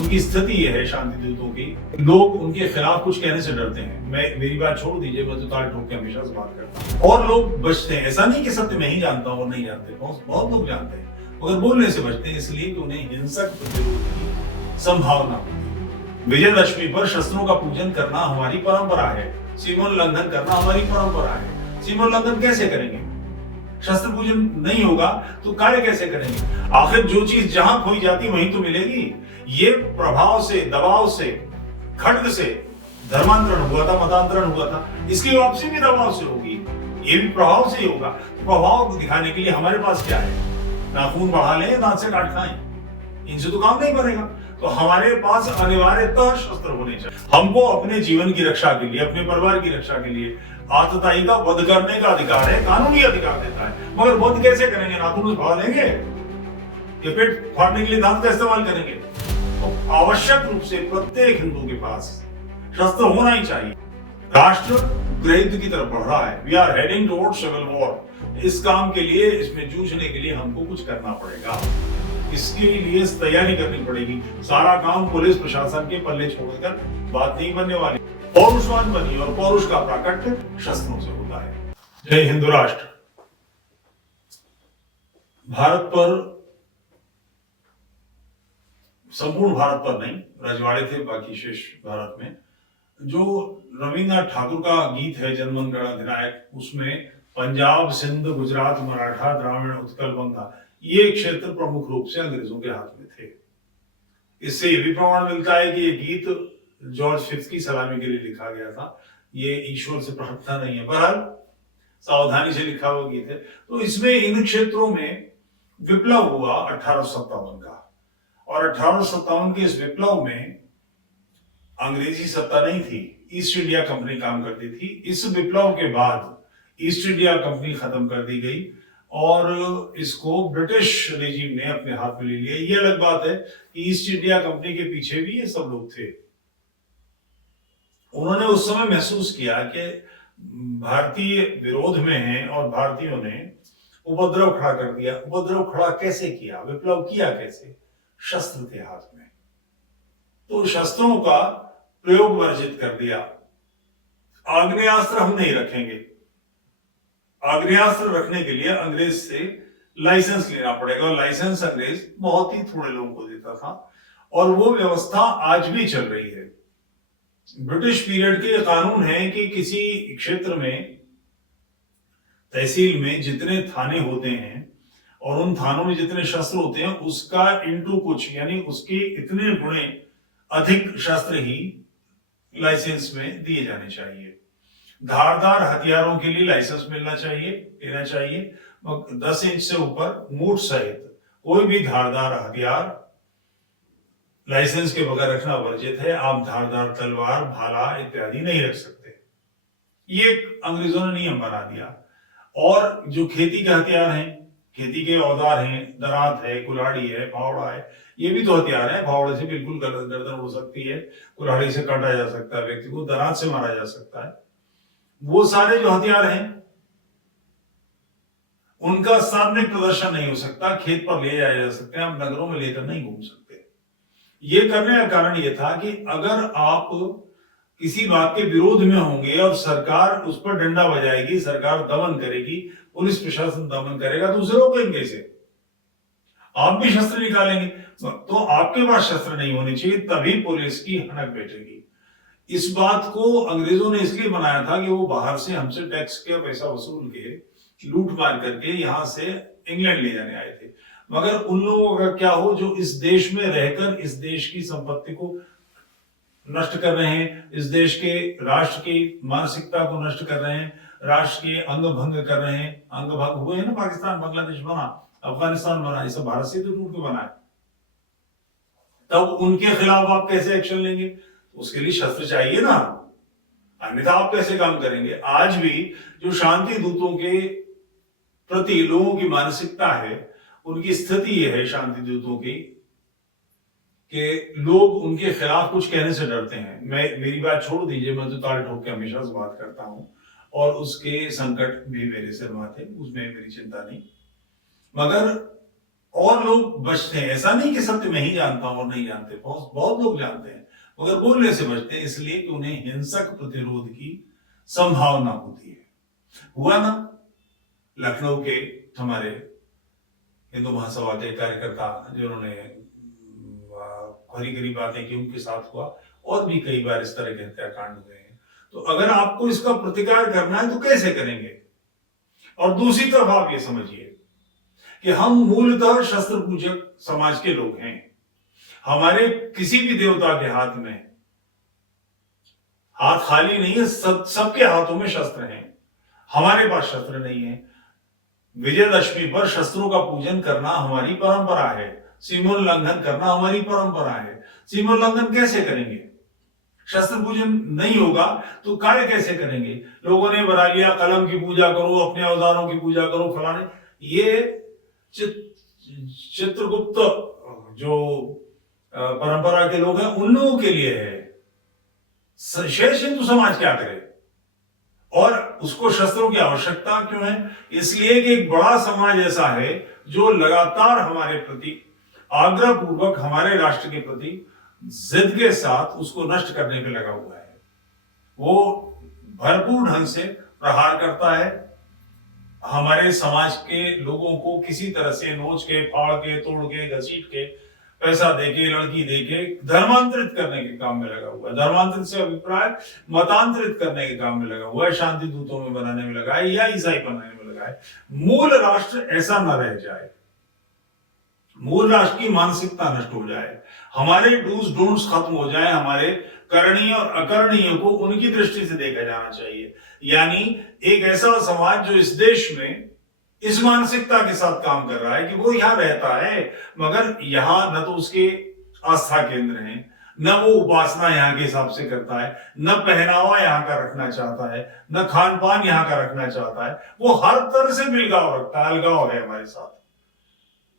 उनकी स्थिति ये है शांति दूतों की, लोग उनके खिलाफ कुछ कहने से डरते हैं। मेरी बात छोड़ दीजिए, मैं तो ताल ठोक के हमेशा से बात करता हूँ। और लोग बचते हैं, ऐसा नहीं कि सत्य मैं ही जानता हूँ और नहीं जानते, बहुत लोग जानते हैं, मगर बोलने से बचते हैं इसलिए कि उन्हें हिंसक प्रतिरोध की संभावना होती है। विजयदशमी पर शस्त्रों का पूजन करना हमारी परंपरा है, सीमा उल्लंघन करना हमारी परंपरा है। सीमा उल्लंघन कैसे करेंगे? शस्त्र पूजन नहीं होगा तो कार्य कैसे करेंगे? आखिर जो चीज जहां खोई जाती वहीं तो मिलेगी। ये प्रभाव से, दबाव से, खड्ग से धर्मांतरण हुआ था, मतांतरण हुआ था, इसकी वापसी भी दबाव से होगी, ये भी प्रभाव से ही होगा। प्रभाव दिखाने के लिए हमारे पास क्या है? नाखून बढ़ा लें, दांत से काट खाएं, इनसे तो काम नहीं बनेगा। तो हमारे पास अनिवार्यतः शस्त्र होने चाहिए। हमको अपने जीवन की रक्षा के लिए, अपने परिवार की रक्षा के लिए आतताई का वध करने का अधिकार है, कानूनी अधिकार देता है। मगर वध कैसे करेंगे? नाखून बढ़ा लेंगे या पेट फाड़ने के लिए दांत का इस्तेमाल करेंगे? तो आवश्यक रूप से प्रत्येक हिंदू के पास शस्त्र होना ही चाहिए। राष्ट्र गृहयुद्ध की तरफ बढ़ रहा है। We are heading towards civil war. इस काम के लिए, इसमें जूझने के लिए हमको कुछ करना पड़ेगा, इसके लिए तैयारी करनी पड़ेगी। सारा काम पुलिस प्रशासन के पल्ले छोड़कर बात नहीं बनने वाली। पौरुषवान बनिए, और पौरुष का प्राकट्य शस्त्रों से होता है। जय हिंद राष्ट्र। भारत पर, संपूर्ण भारत पर नहीं, रजवाड़े थे बाकी शेष भारत में, जो रविन्द्रनाथ ठाकुर का गीत है जनगण मन अधिनायक, उसमें पंजाब, सिंध, गुजरात, मराठा, द्राविड़, उत्कल, बंगा, ये क्षेत्र प्रमुख रूप से अंग्रेजों के हाथ में थे। इससे यह भी प्रमाण मिलता है कि ये गीत जॉर्ज फिफ्थ की सलामी के लिए लिखा गया था, ये ईश्वर से प्रार्थना नहीं है, बहरहाल सावधानी से लिखा हुआ गीत है। तो इसमें इन क्षेत्रों में विप्लव हुआ 1857 का, और 1857 के इस विप्लव में अंग्रेजी सत्ता नहीं थी, ईस्ट इंडिया कंपनी काम करती थी। इस विप्लव के बाद ईस्ट इंडिया कंपनी खत्म कर दी गई और इसको ब्रिटिश रेजिम ने अपने हाथ में ले लिया। ये अलग बात है कि ईस्ट इंडिया कंपनी के पीछे भी ये सब लोग थे। उन्होंने उस समय महसूस किया कि भारतीय विरोध में हैं और भारतीयों ने उपद्रव खड़ा कर दिया। उपद्रव खड़ा कैसे किया? विप्लव किया कैसे? शस्त्र थे हाथ में, तो शस्त्रों का प्रयोग वर्जित कर दिया। आग्नेयास्त्र हम नहीं रखेंगे। आग्नेयास्त्र रखने के लिए अंग्रेज से लाइसेंस लेना पड़ेगा, और लाइसेंस अंग्रेज बहुत ही थोड़े लोगों को देता था, और वो व्यवस्था आज भी चल रही है। ब्रिटिश पीरियड के कानून है कि किसी क्षेत्र में, तहसील में जितने थाने होते हैं और उन थानों में जितने शस्त्र होते हैं, उसका इंटू कुछ, यानी उसके इतने गुणे अधिक शस्त्र ही लाइसेंस में दिए जाने चाहिए। धारदार हथियारों के लिए लाइसेंस मिलना चाहिए, लेना चाहिए। 10 इंच से ऊपर मूठ सहित कोई भी धारदार हथियार लाइसेंस के बगैर रखना वर्जित है। आप धारदार तलवार, भाला इत्यादि नहीं रख सकते। ये अंग्रेजों ने नियम बना दिया। और जो खेती के हथियार हैं, खेती के औजार हैं, दरात है, कुल्हाड़ी है, फावड़ा है, ये भी तो हथियार है। फावड़े से बिल्कुल गर्दन उड़ सकती है, कुल्हाड़ी से काटा जा सकता है व्यक्ति को, दरात से मारा जा सकता है। वो सारे जो हथियार हैं उनका सार्वजनिक प्रदर्शन नहीं हो सकता, खेत पर ले जाया जा सकते हैं, आप नगरों में लेकर नहीं घूम सकते। ये करने का कारण ये था कि अगर आप किसी बात के विरोध में होंगे और सरकार उस पर डंडा बजाएगी, सरकार दमन करेगी, पुलिस प्रशासन दमन करेगा, तो उसे रोकेंगे कैसे? आप भी शस्त्र निकालेंगे, तो आपके पास शस्त्र नहीं होने चाहिए, तभी पुलिस की हनक बैठेगी। इस बात को अंग्रेजों ने इसलिए बनाया था कि वो बाहर से हमसे टैक्स का पैसा वसूल के, लूट मार करके यहां से इंग्लैंड ले जाने आए थे। मगर उन लोगों का क्या हो जो इस देश में रहकर इस देश की संपत्ति को नष्ट कर रहे हैं, इस देश के राष्ट्र की मानसिकता को नष्ट कर रहे हैं, राष्ट्र के अंग भंग कर रहे हैं। अंग भंग हुए हैं ना, पाकिस्तान, बांग्लादेश बना, अफगानिस्तान बना, ये सब भारत से तो टूट के बना है। तब उनके खिलाफ आप कैसे एक्शन लेंगे? उसके लिए शस्त्र चाहिए ना, अन्यथा आप कैसे काम करेंगे? आज भी जो शांति दूतों के प्रति लोगों की मानसिकता है, उनकी स्थिति यह है शांति दूतों की, कि लोग उनके खिलाफ कुछ कहने से डरते हैं। मेरी बात छोड़ दीजिए, मैं तो ताल ठोक के हमेशा से बात करता हूं, और उसके संकट भी मेरे सिर माथे, उसमें मेरी चिंता नहीं। मगर और लोग बचते हैं। ऐसा नहीं कि सत्य मैं ही जानता हूं और नहीं जानते, बहुत बहुत लोग जानते हैं, मगर बोलने से बचते हैं इसलिए कि उन्हें हिंसक प्रतिरोध की संभावना होती है। हुआ ना लखनऊ के हमारे हिंदू महासभा के कार्यकर्ता जिन्होंने खरी खरी बातें की, उनके साथ हुआ, और भी कई बार इस तरह के हत्याकांड हुए हैं। तो अगर आपको इसका प्रतिकार करना है तो कैसे करेंगे? और दूसरी तरफ आप ये समझिए कि हम मूलतः शस्त्र पूजक समाज के लोग हैं। हमारे किसी भी देवता के हाथ में हाथ खाली नहीं है, सबके हाथों में शस्त्र हैं। हमारे पास शस्त्र नहीं है। विजयदशमी पर शस्त्रों का पूजन करना हमारी परंपरा है, सीमोल्लंघन करना हमारी परंपरा है। सीमोल्लंघन कैसे करेंगे? शस्त्र पूजन नहीं होगा तो कार्य कैसे करेंगे? लोगों ने बना लिया कलम की पूजा करो, अपने औजारों की पूजा करो, फलाने। ये चित्रगुप्त जो परंपरा के लोग हैं उन लोगों के लिए है। शेष हिंदू समाज क्या करे? और उसको शस्त्रों की आवश्यकता क्यों है? इसलिए कि एक बड़ा समाज ऐसा है जो लगातार हमारे प्रति आग्रह पूर्वक, हमारे राष्ट्र के प्रति जिद के साथ उसको नष्ट करने पे लगा हुआ है। वो भरपूर ढंग से प्रहार करता है, हमारे समाज के लोगों को किसी तरह से नोच के, फाड़ के, तोड़ के, घसीट के, पैसा देके, लड़की देके धर्मांतरित करने के काम में लगा हुआ है। धर्मांतरित से अभिप्राय मतांतरित करने के काम में लगा हुआ है, शांति दूतों में बनाने में लगा है या ईसाई बनाने में लगा है। मूल राष्ट्र ऐसा न रह जाए, मूल राष्ट्र की मानसिकता नष्ट हो जाए, हमारे डूज डोंट्स खत्म हो जाए, हमारे करणीय और अकरणीय को उनकी दृष्टि से देखा जाना चाहिए। यानी एक ऐसा समाज जो इस देश में इस मानसिकता के साथ काम कर रहा है कि वो यहां रहता है, मगर यहां न तो उसके आस्था केंद्र हैं, न वो उपासना यहाँ के हिसाब से करता है, न पहनावा यहाँ का रखना चाहता है, न खान पान यहाँ का रखना चाहता है। वो हर तरह से मिलगाव रखता है, अलगाव है हमारे साथ।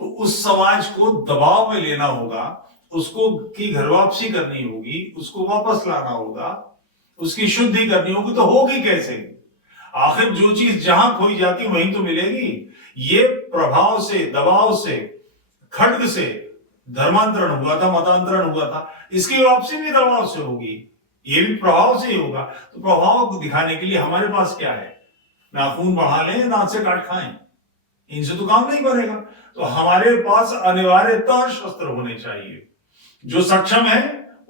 तो उस समाज को दबाव में लेना होगा, उसको की घर वापसी करनी होगी, उसको वापस लाना होगा, उसकी शुद्धि करनी होगी। तो होगी कैसे? आखिर जो चीज जहां खोई जाती वहीं तो मिलेगी। ये प्रभाव से, दबाव से, खड्ग से धर्मांतरण हुआ था, मतांतरण हुआ था, इसकी वापसी भी दबाव से होगी, ये भी प्रभाव से ही होगा। तो प्रभाव को दिखाने के लिए हमारे पास क्या है? नाखून बढ़ा लें, नाक से काट खाएं, इनसे तो काम नहीं बनेगा। तो हमारे पास अनिवार्यतः शस्त्र होने चाहिए। जो सक्षम है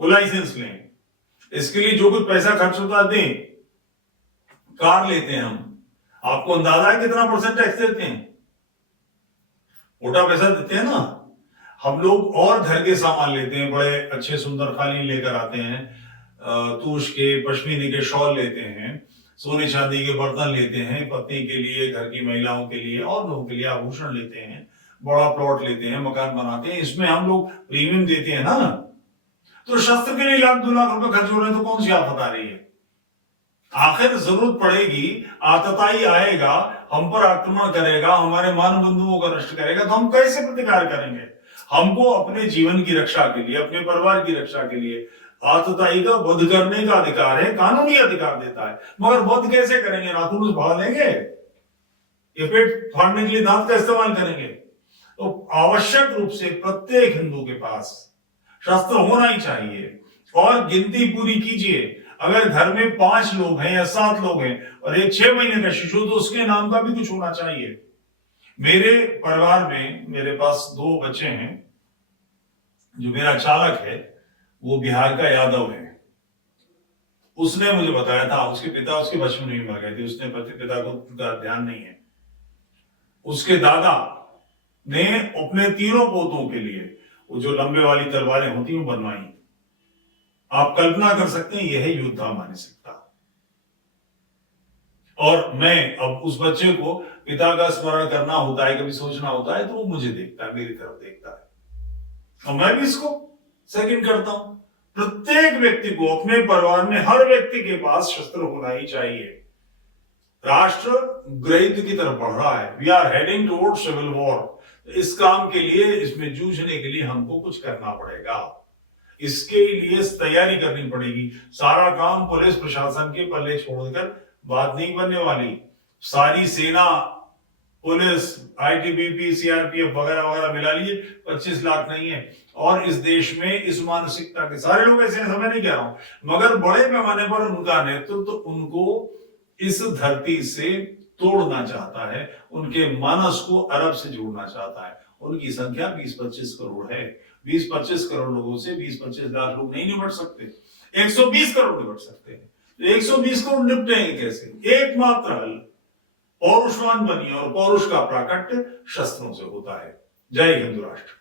वो लाइसेंस लें, इसके लिए जो कुछ पैसा खर्च होता है दें। कार लेते हैं हम, आपको अंदाजा है कितना % टैक्स देते हैं? मोटा पैसा देते हैं ना हम लोग। और घर के सामान लेते हैं, बड़े अच्छे सुंदर कालीन लेकर आते हैं, तूश के, पश्मीने के शॉल लेते हैं, सोने चांदी के बर्तन लेते हैं, पत्नी के लिए, घर की महिलाओं के लिए और लोगों के लिए आभूषण लेते हैं, बड़ा प्लॉट लेते हैं, मकान बनाते हैं, इसमें हम लोग प्रीमियम देते हैं ना। तो शस्त्र के लिए 1 लाख 2 लाख रुपए खर्च हो रहे हैं, तो कौन सी आफत आ रही है? आखिर जरूरत पड़ेगी, आतताई आएगा, हम पर आक्रमण करेगा, हमारे मान बंधुओं का नष्ट करेगा, तो हम कैसे प्रतिकार करेंगे? हमको अपने जीवन की रक्षा के लिए, अपने परिवार की रक्षा के लिए आतताई का वध करने का अधिकार है, कानूनी अधिकार देता है। मगर वध कैसे करेंगे? नाखून भाग लेंगे या पेट फाड़ने के लिए दांत का इस्तेमाल करेंगे? तो आवश्यक रूप से प्रत्येक हिंदू के पास शस्त्र होना ही चाहिए। और गिनती पूरी कीजिए, अगर घर में 5 लोग हैं या 7 लोग हैं और एक 6 महीने का शिशु, तो उसके नाम का भी कुछ होना चाहिए। मेरे परिवार में मेरे पास 2 बच्चे हैं। जो मेरा चालक है वो बिहार का यादव है। उसने मुझे बताया था उसके पिता उसके बचपन में मर गए थे, उसने पिता को ध्यान नहीं है। उसके दादा ने अपने तीनों पोतों के लिए वो जो लंबे वाली तलवारें होती हैं बनवाई। आप कल्पना कर सकते हैं यह है योद्धा मानसिकता। और मैं अब उस बच्चे को पिता का स्मरण करना होता है, कभी सोचना होता है, तो वो मुझे देखता है, मेरी तरफ देखता है, और मैं भी इसको सेकंड करता हूं। प्रत्येक व्यक्ति को, अपने परिवार में हर व्यक्ति के पास शस्त्र होना ही चाहिए। राष्ट्र गृहयुद्ध की तरफ बढ़ रहा है, we are heading towards civil war. इस काम के लिए, इसमें जूझने के लिए हमको कुछ करना पड़ेगा, इसके लिए तैयारी करनी पड़ेगी। सारा काम पुलिस प्रशासन के पल्ले छोड़कर बात नहीं बनने वाली। सारी सेना पुलिस, आईटीबीपी, सीआरपीएफ वगैरह वगैरह मिला लिए 25 लाख नहीं है। और इस देश में इस मानसिकता के सारे लोग ऐसे हैं, मैं नहीं कह रहा हूं, मगर बड़े पैमाने पर उनका नेतृत्व तो उनको इस धरती से तोड़ना चाहता है, उनके मानस को अरब से जोड़ना चाहता है। उनकी संख्या 20-25 करोड़ है। 20-25 करोड़ लोगों से 20-25 लाख लोग नहीं निपट सकते, 120 करोड़ निपट सकते हैं। तो 120 करोड़ निपटेंगे कैसे? एकमात्र हल पौरुषवान बनिए, और पौरुष का प्राकट्य शस्त्रों से होता है। जय हिंद राष्ट्र।